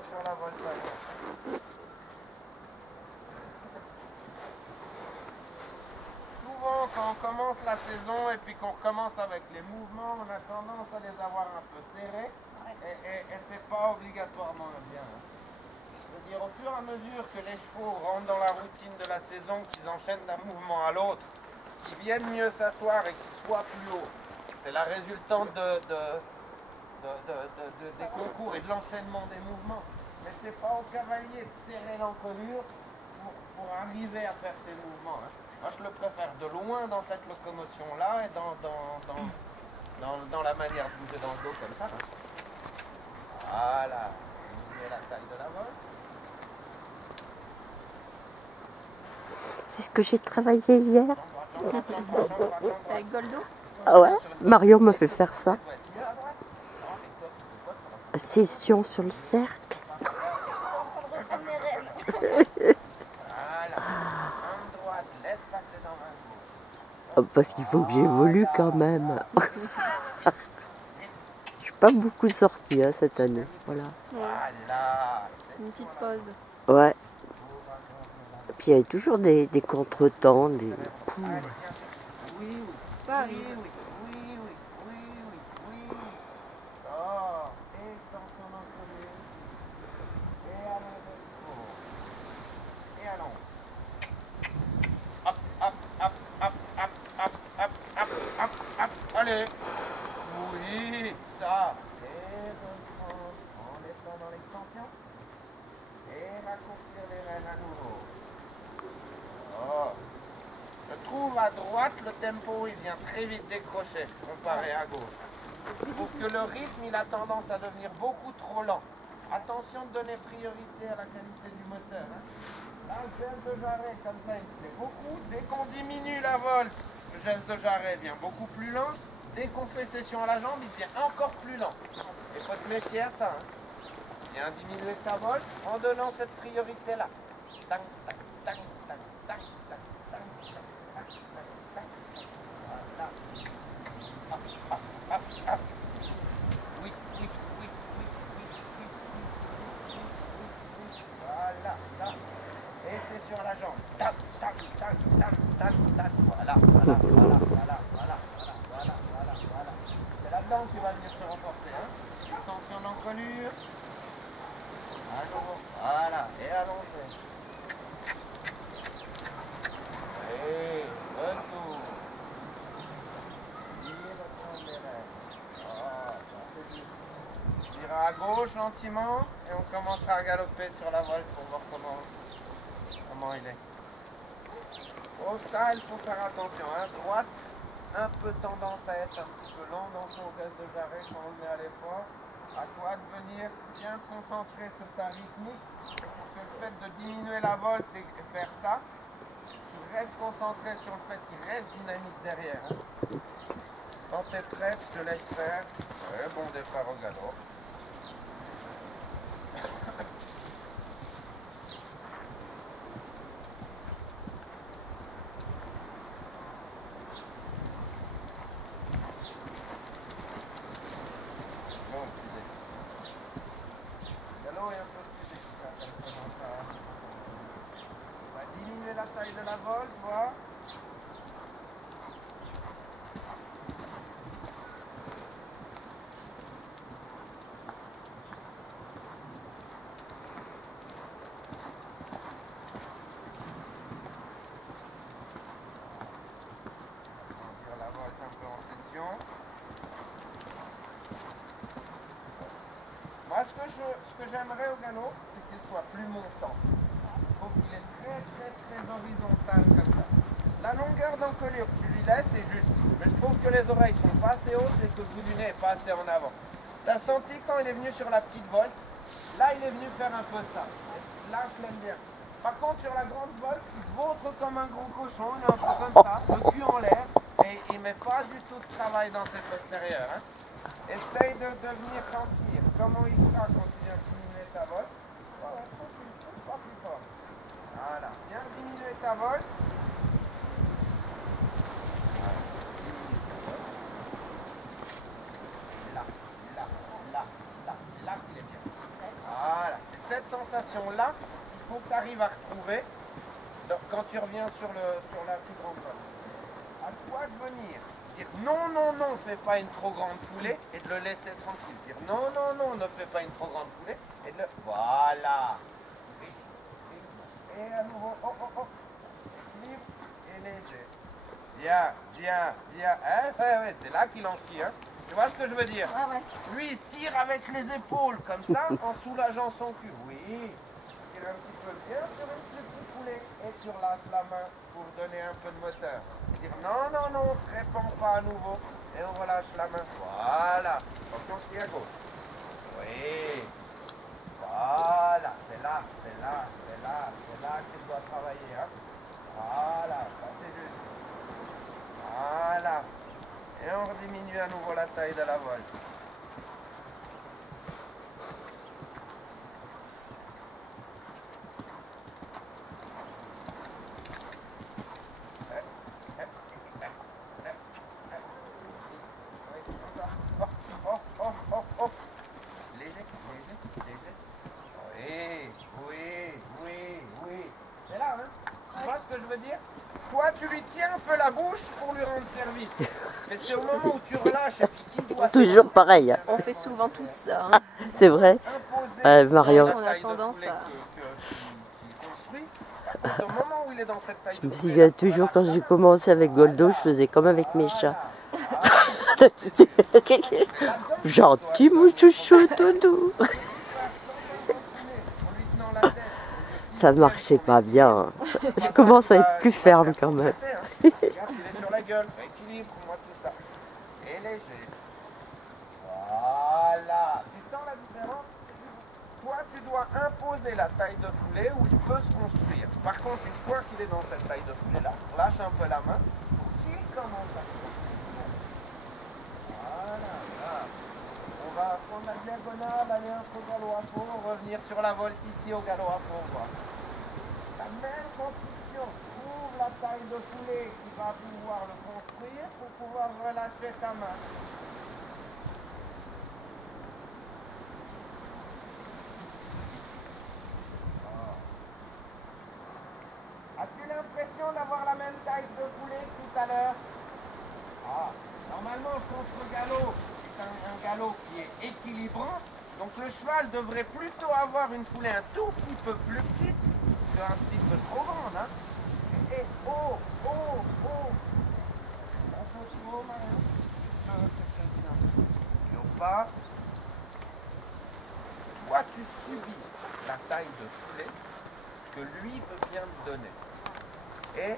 Sur la voltage. Souvent quand on commence la saison et puis qu'on recommence avec les mouvements, on a tendance à les avoir un peu serrés et c'est pas obligatoirement bien. Je veux dire, au fur et à mesure que les chevaux rentrent dans la routine de la saison, qu'ils enchaînent d'un mouvement à l'autre, qu'ils viennent mieux s'asseoir et qu'ils soient plus hauts, c'est la résultante des concours et de l'enchaînement des mouvements. Mais c'est pas au cavalier de serrer l'encolure pour arriver à faire ces mouvements. Hein. Moi je le préfère de loin dans cette locomotion-là et dans la manière de bouger dans le dos comme ça. Hein. Voilà, diminuer la taille de la volte. C'est ce que j'ai travaillé hier. Avec Goldo? Ah ouais, Mario me fait faire ça. Session sur le cercle. Parce qu'il faut que j'évolue quand même. Je suis pas beaucoup sortie hein, cette année. Voilà. Une petite pause. Ouais. Et puis il y avait toujours des contretemps, des coups. Ça arrive. Allez. Oui, ça. Et reprendre en laissant dans l'extension. Et raccourcir les rênes à nouveau. Oh. Je trouve à droite le tempo il vient très vite décrocher comparé à gauche. Je trouve que le rythme il a tendance à devenir beaucoup trop lent. Attention de donner priorité à la qualité du moteur. Hein. Là le geste de Jarret comme ça il me plaît beaucoup. Dès qu'on diminue la volte, le geste de Jarret devient beaucoup plus lent. Dès qu'on fait session à la jambe, il devient encore plus lent. Il faut te méfier à ça. Hein. Bien diminuer ta volte en donnant cette priorité-là. Tac, tac, tac, tac, tac, tac, tac, tac, tac, tac. Voilà. Hop, hop, hop, hop. Oui, oui, oui, oui, oui, oui, oui, oui. Voilà, ça. Et c'est sur la jambe. Tac, tac, tac, tac, tac, tac. Voilà, voilà, voilà, voilà, voilà. C'est là-dedans qui va venir se renforcer. Hein. Extension d'encolure. À nouveau. Voilà. Et allongé. Et retour. Et reprendre les rênes. Oh, c'est bien. On ira à gauche gentiment et on commencera à galoper sur la volte pour voir comment il est. Oh, ça, il faut faire attention. Hein. Droite. Un peu tendance à être un petit peu lent dans son geste de Jarret quand on est à l'effort. À toi de venir bien concentrer sur ta rythmique. Parce que le fait de diminuer la volte et faire ça, tu restes concentré sur le fait qu'il reste dynamique derrière. Hein. Quand tu es prêt, je te laisse faire. Ouais, bon départ au galop. On va diminuer la taille de la volte, voir. Agrandir la volte un peu en session. Moi, ce que j'aimerais au galop, c'est qu'il soit plus montant. Il faut qu'il est très horizontal comme ça. La longueur d'encolure que tu lui laisses est juste. Mais je trouve que les oreilles sont pas assez hautes et que le bout du nez n'est pas assez en avant. Tu as senti quand il est venu sur la petite volte, là il est venu faire un peu ça. Et là je l'aime bien. Par contre sur la grande volte, il se vautre comme un gros cochon, il est un peu comme ça, le cul en l'air, et il ne met pas du tout de travail dans ses postérieurs. Hein. Essaye de venir sentir comment il sera quand tu viens diminuer ta volte. Voilà, tranquille, pas plus fort. Voilà, viens diminuer ta volte. Là, qu'il est bien. Voilà. cette sensation-là, il faut que tu arrives à retrouver quand tu reviens sur la plus grande voile. À toi de venir dire non, non, non, fais pas une trop grande foulée et de le laisser tranquille. Dire non, non, non, ne fais pas une trop grande foulée et de le... Voilà. Et à nouveau, oh, oh, oh. Libre et léger. Bien, bien, bien. Ouais, c'est là qu'il en chie, hein. Tu vois ce que je veux dire? Ouais, ouais. Lui, il se tire avec les épaules, comme ça, en soulageant son cul. Oui. Tire un petit peu bien sur une plus petite foulée et tu relâches la main pour donner un peu de moteur. Dire non, non, non, on ne se répand pas à nouveau. Et on relâche la main. Voilà. Attention, pied à gauche. Oui. Voilà. C'est là, c'est là, c'est là, c'est là qu'il doit travailler, hein. Voilà, ça c'est juste. Voilà. Et on rediminue à nouveau la taille de la voile. Oh, oh, oh, oh. Léger, léger, léger. Oui, oui, oui, oui. C'est là, hein? Tu vois ce que je veux dire? Toi, tu lui tiens un peu la bouche pour lui rendre service. Mais c'est au moment où tu relâches et puis qui doit Toujours pareil. On fait souvent tous ça. Hein. C'est vrai. imposer Marion. la On a taille de tendance foulée à- qu'il construit. Par contre, au moment où il est dans cette taille Je me de souviens foulée, toujours quand j'ai commencé avec Goldo, je faisais comme avec mes chats. Gentil, mon chouchou, tout doux. en lui tenant la tête, Ça marchait pas bien. Je commence à être plus ferme quand même. regarde, il est sur la gueule, équilibre-moi tout ça. Et léger. Voilà. Tu sens la différence? Toi, tu dois imposer la taille de foulée où il peut se construire. Par contre, une fois qu'il est dans cette taille de foulée-là, lâche un peu la main pour qu'il commence à se construire. Voilà, là. On va prendre la diagonale, aller un peu galop à fond, revenir sur la volte ici au galop à fond. Voilà. La même construction. Ouvre la taille de foulée qui va pouvoir le construire pour pouvoir relâcher ta main. As-tu l'impression d'avoir la même taille de foulée que tout à l'heure? Ah, normalement, le contre-galop est un galop qui est équilibrant. Donc le cheval devrait plutôt avoir une foulée un tout petit peu plus petite qu'un petit peu trop grande. Hein. Et oh, oh, oh. Attention, Marion. Non pas. Toi, tu subis la taille de foulée que lui veut bien te donner. Et